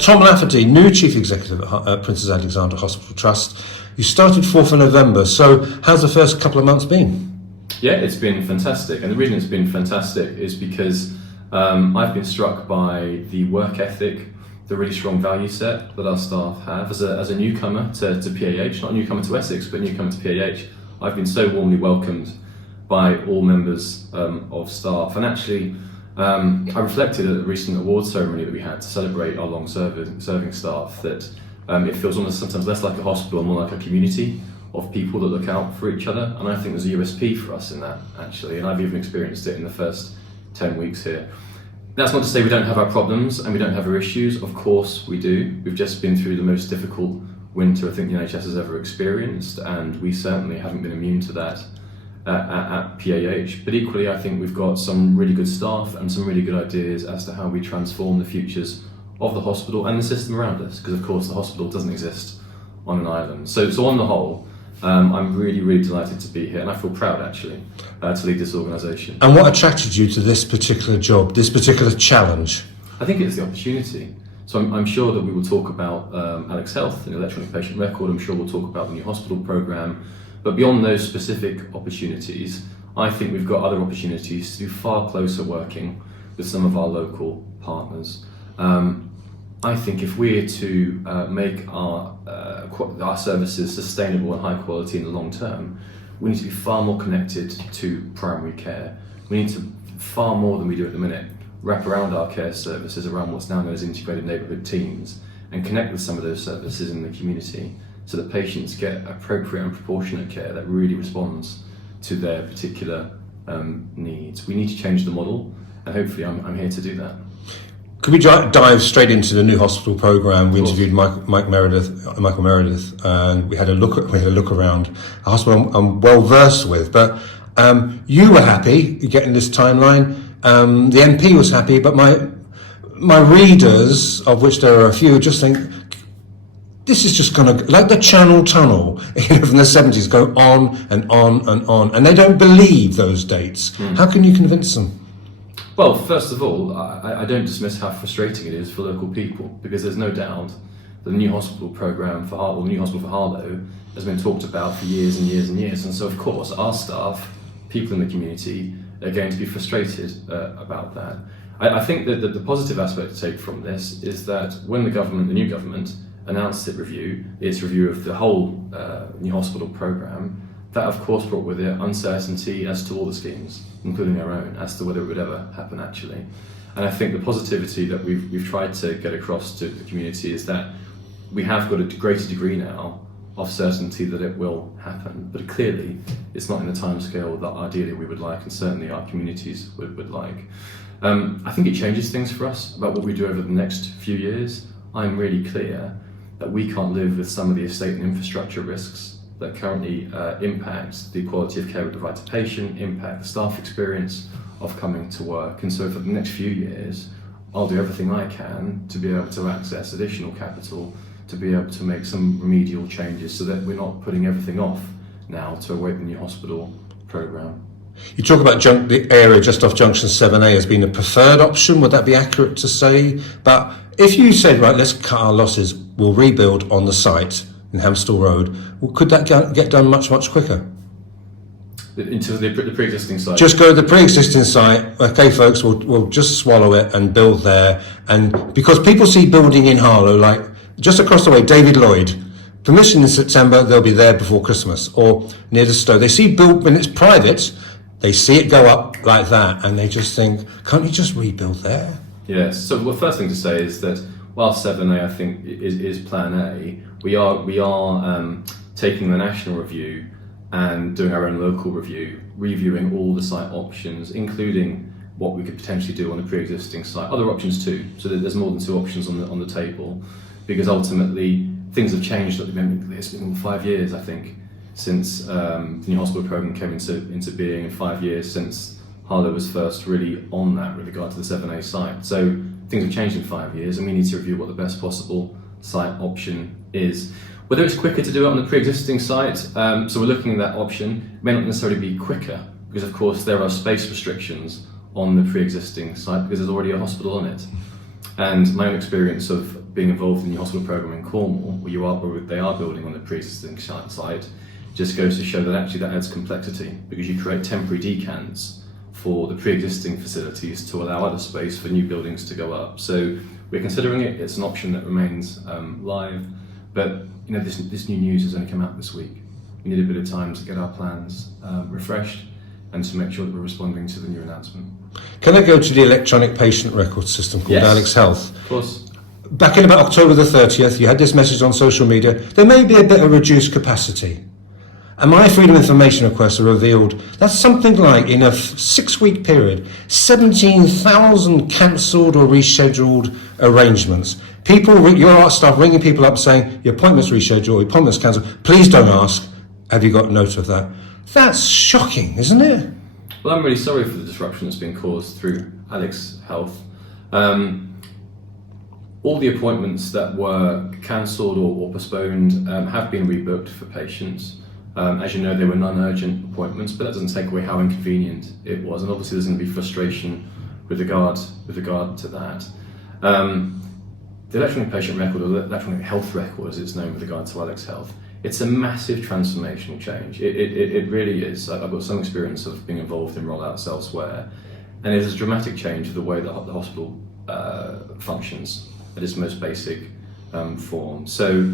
Thom Lafferty, new Chief Executive at Princess Alexandra Hospital Trust. You started 4th of November, so how's the first couple of months been? Yeah, it's been fantastic, and the reason it's been fantastic is because I've been struck by the work ethic, the really strong value set that our staff have. As a newcomer to PAH, not a newcomer to Essex, but a newcomer to PAH, I've been so warmly welcomed by all members of staff. And actually, I reflected at the recent awards ceremony that we had to celebrate our long-serving staff that it feels almost sometimes less like a hospital and more like a community of people that look out for each other. And I think there's a USP for us in that, actually, and I've even experienced it in the first 10 weeks here. That's not to say we don't have our problems and we don't have our issues. Of course we do. We've just been through the most difficult winter I think the NHS has ever experienced, and we certainly haven't been immune to that at PAH. But equally, I think we've got some really good staff and some really good ideas as to how we transform the futures of the hospital and the system around us, because of course the hospital doesn't exist on an island. So on the whole, I'm really delighted to be here, and I feel proud actually to lead this organisation. And what attracted you to this particular job, this particular challenge? I think it's the opportunity. So I'm sure that we will talk about Alex Health and electronic patient record. I'm sure we'll talk about the new hospital programme. But beyond those specific opportunities, I think we've got other opportunities to do far closer working with some of our local partners. I think if we're to make our services sustainable and high quality in the long term, we need to be far more connected to primary care. We need to, far more than we do at the minute, wrap around our care services around what's now known as integrated neighbourhood teams and connect with some of those services in the community so that patients get appropriate and proportionate care that really responds to their particular needs. We need to change the model, and hopefully I'm here to do that. Could we dive straight into the new hospital programme? We interviewed Michael Meredith, and we had a look around a hospital I'm well versed with. But you were happy getting this timeline. The MP was happy, but my readers, of which there are a few, just think this is just going to, like the Channel Tunnel from the 70s, go on and on and on, and they don't believe those dates. How can you convince them? Well, first of all, I don't dismiss how frustrating it is for local people, because there's no doubt that the new hospital programme for Harlow, the new hospital for Harlow, has been talked about for years and years and years. And so, of course, our staff, people in the community, are going to be frustrated about that. I think that the positive aspect to take from this is that when the new government, announced its review of the whole new hospital programme, that of course brought with it uncertainty as to all the schemes, including our own, as to whether it would ever happen actually. And I think the positivity that we've tried to get across to the community is that we have got a greater degree now of certainty that it will happen, but clearly it's not in the timescale that ideally we would like, and certainly our communities would like. I think it changes things for us about what we do over the next few years. I'm really clear that we can't live with some of the estate and infrastructure risks that currently impact the quality of care we provide to patient, impact the staff experience of coming to work. And so for the next few years, I'll do everything I can to be able to access additional capital, to be able to make some remedial changes so that we're not putting everything off now to await the new hospital programme. You talk about the area just off Junction 7A as being a preferred option. Would that be accurate to say? But if you said, right, let's cut our losses, we'll rebuild on the site in Hamstall Road, could that get done much quicker? Into the pre-existing site? Just go to the pre-existing site. Okay, folks, we'll just swallow it and build there. And because people see building in Harlow, like just across the way, David Lloyd, permission in September, they'll be there before Christmas, or near the Stowe. They see built when it's private, they see it go up like that, and they just think, can't you just rebuild there? Yes. So the first thing to say is that while 7A, I think, is Plan A, we are taking the national review and doing our own local review, reviewing all the site options, including what we could potentially do on the pre-existing site. Other options too, so that there's more than two options on the table, because ultimately things have changed. It's been 5 years, I think, since the new hospital programme came into being, and 5 years since Harlow was first really on that with regard to the 7A site. So things have changed in 5 years, and we need to review what the best possible site option is. Whether it's quicker to do it on the pre-existing site, so we're looking at that option. It may not necessarily be quicker, because of course there are space restrictions on the pre-existing site because there's already a hospital on it. And my own experience of being involved in the hospital programme in Cornwall, where they are building on the pre-existing site, just goes to show that actually that adds complexity, because you create temporary decants for the pre-existing facilities to allow other space for new buildings to go up. So we're considering it. It's an option that remains live, but this new news has only come out this week. We need a bit of time to get our plans refreshed and to make sure that we're responding to the new announcement. Can I go to the electronic patient record system called Alex Health? Of course. Back in about October the 30th, you had this message on social media. There may be a bit of reduced capacity. And my Freedom of Information requests are revealed that's something like, in a 6-week period, 17,000 cancelled or rescheduled arrangements. Your staff ringing people up saying, your appointment's rescheduled, your appointment's cancelled, please don't ask, have you got note of that? That's shocking, isn't it? Well, I'm really sorry for the disruption that's been caused through Alex Health. All the appointments that were cancelled or postponed have been rebooked for patients. As you know, they were non-urgent appointments, but that doesn't take away how inconvenient it was. And obviously there's going to be frustration with regard to that. The electronic patient record, or the electronic health record as it's known with regard to Alex Health, it's a massive transformational change. It really is. I've got some experience of being involved in rollouts elsewhere, and it is a dramatic change of the way that the hospital functions at its most basic form. So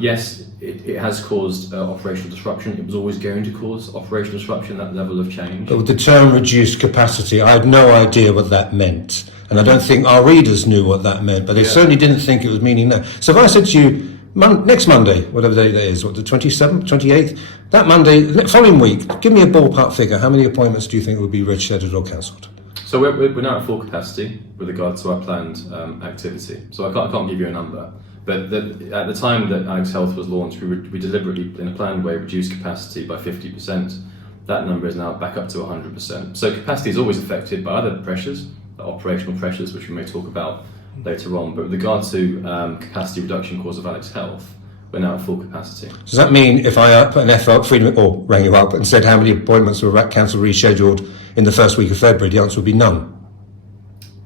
yes, it has caused operational disruption. It was always going to cause operational disruption, that level of change. But with the term reduced capacity, I had no idea what that meant. And I don't think our readers knew what that meant, but they certainly didn't think it was meaning that. So if I said to you, next Monday, whatever day that is, the 27th, 28th, that Monday, following week, give me a ballpark figure. How many appointments do you think would be rescheduled or cancelled? So we're now at full capacity with regard to our planned activity. So I can't give you a number, but at the time that Alex Health was launched, we deliberately, in a planned way, reduced capacity by 50%. That number is now back up to 100%. So capacity is always affected by other pressures, operational pressures, which we may talk about later on. But with regard to capacity reduction cause of Alex Health, we're now at full capacity. Does that mean if I put an F up, or rang you up and said how many appointments were cancelled, rescheduled in the first week of February, the answer would be none?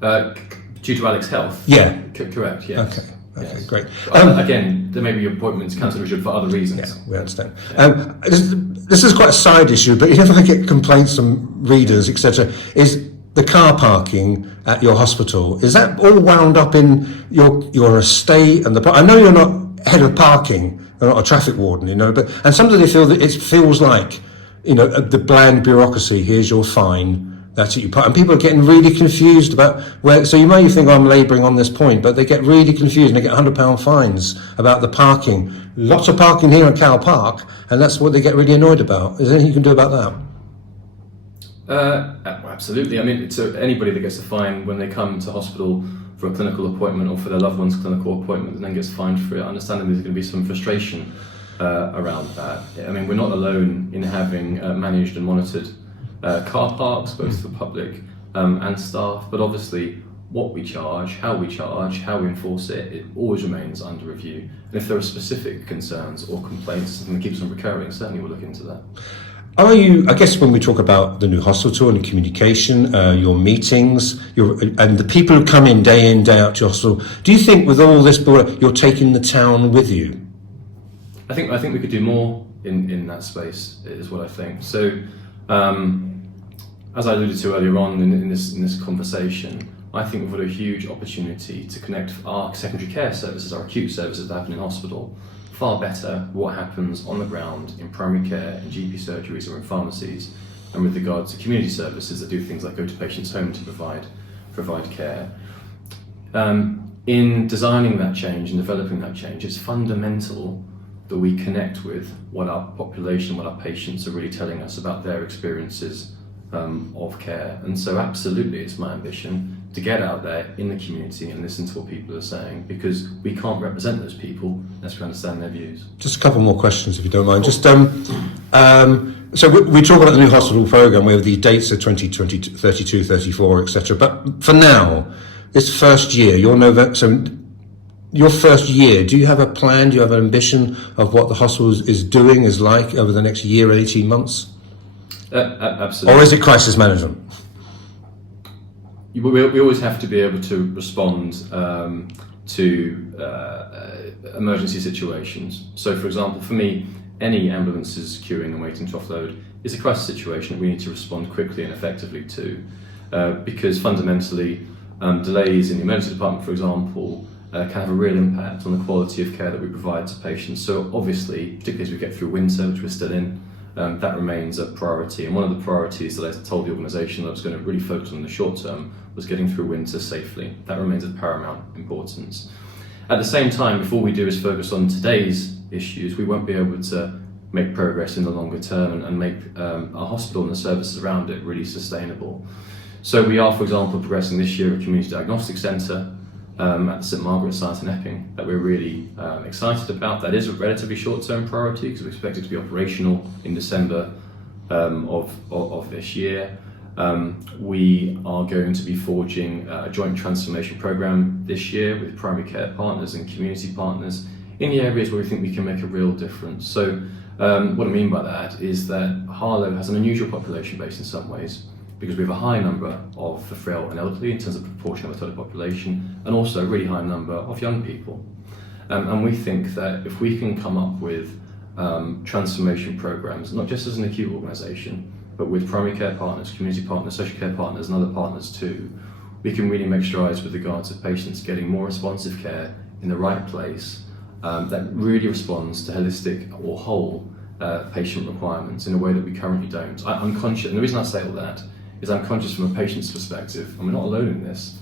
Due to Alex Health? Yeah. Correct, yes. Okay, yes. Great. Again, there may be appointments cancelled for other reasons. Yeah, we understand. This is quite a side issue, but if I get complaints from readers, etc., is the car parking at your hospital, is that all wound up in your estate and I know you're not head of parking, you're not a traffic warden, and sometimes they feel that it feels like, the bland bureaucracy, here's your fine, that's it, you park. And people are getting really confused about where, so you may think I'm labouring on this point, but they get really confused and they get £100 fines about the parking. Lots of parking here at Cal Park, and that's what they get really annoyed about. Is there anything you can do about that? Absolutely. I mean, so anybody that gets a fine when they come to hospital for a clinical appointment or for their loved one's clinical appointment and then gets fined for it, I understand that there's going to be some frustration around that. I mean, we're not alone in having managed and monitored car parks, both for public and staff, but obviously what we charge, how we enforce it always remains under review. And if there are specific concerns or complaints, something that keeps on recurring, certainly we'll look into that. I guess when we talk about the new hospital and communication, your meetings, and the people who come in, day out to your hospital, do you think with all this, you're taking the town with you? I think we could do more in that space, is what I think. So, as I alluded to earlier on in this conversation, I think we've got a huge opportunity to connect our secondary care services, our acute services that happen in hospital, far better what happens on the ground in primary care, in GP surgeries or in pharmacies, and with regard to community services that do things like go to patients' home to provide care. In designing that change and developing that change, it's fundamental that we connect with what our population, what our patients are really telling us about their experiences of care. And so absolutely it's my ambition to get out there in the community and listen to what people are saying, because we can't represent those people unless we understand their views. Just a couple more questions, if you don't mind. Just so we talk about the new hospital programme where the dates are 2020, 32, 34, etc. But for now, this first year, your first year, do you have a plan? Do you have an ambition of what the hospital is like over the next year, 18 months? Absolutely. Or is it crisis management? We always have to be able to respond to emergency situations. So, for example, for me, any ambulances queuing and waiting to offload is a crisis situation that we need to respond quickly and effectively to, because fundamentally delays in the emergency department, for example, can have a real impact on the quality of care that we provide to patients. So obviously, particularly as we get through winter, which we're still in, that remains a priority. And one of the priorities that I told the organisation that I was going to really focus on in the short term was getting through winter safely. That remains of paramount importance. At the same time, if all we do is focus on today's issues, we won't be able to make progress in the longer term and make our hospital and the services around it really sustainable. So we are, for example, progressing this year a community diagnostic centre at the St Margaret's site in Epping that we're really excited about. That is a relatively short-term priority because we expect it to be operational in December of this year. We are going to be forging a joint transformation programme this year with primary care partners and community partners in the areas where we think we can make a real difference. So what I mean by that is that Harlow has an unusual population base in some ways, because we have a high number of the frail and elderly in terms of proportion of the total population, and also a really high number of young people. And we think that if we can come up with transformation programs, not just as an acute organisation, but with primary care partners, community partners, social care partners, and other partners too, we can really make strides with regards to patients getting more responsive care in the right place that really responds to holistic or whole patient requirements in a way that we currently don't. I'm conscious, and the reason I say all that is I'm conscious from a patient's perspective, and we're not alone in this.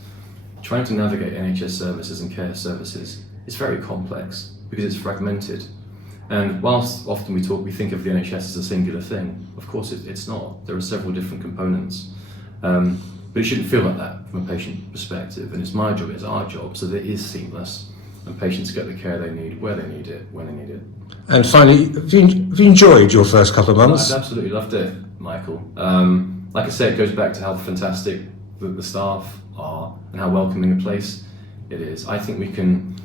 Trying to navigate NHS services and care services is very complex because it's fragmented. And whilst often we think of the NHS as a singular thing, of course it's not. There are several different components. But it shouldn't feel like that from a patient perspective, and it's my job, it's our job, so that it is seamless and patients get the care they need, where they need it, when they need it. And finally, have you enjoyed your first couple of months? I've absolutely loved it, Michael. Like I said, it goes back to how fantastic the staff are and how welcoming a place it is. I think we can,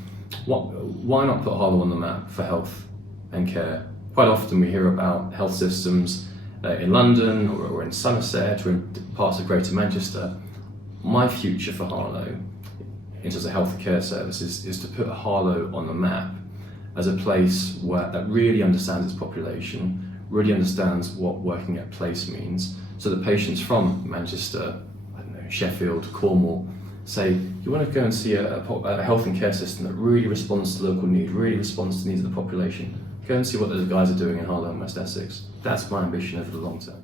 why not put Harlow on the map for health and care? Quite often we hear about health systems in London or in Somerset or in parts of Greater Manchester. My future for Harlow in terms of health and care services is to put Harlow on the map as a place that really understands its population, really understands what working at place means, so that patients from Manchester, I don't know, Sheffield, Cornwall, say, you want to go and see a health and care system that really responds to local need, really responds to the needs of the population. Go and see what those guys are doing in Harlow and West Essex. That's my ambition over the long term.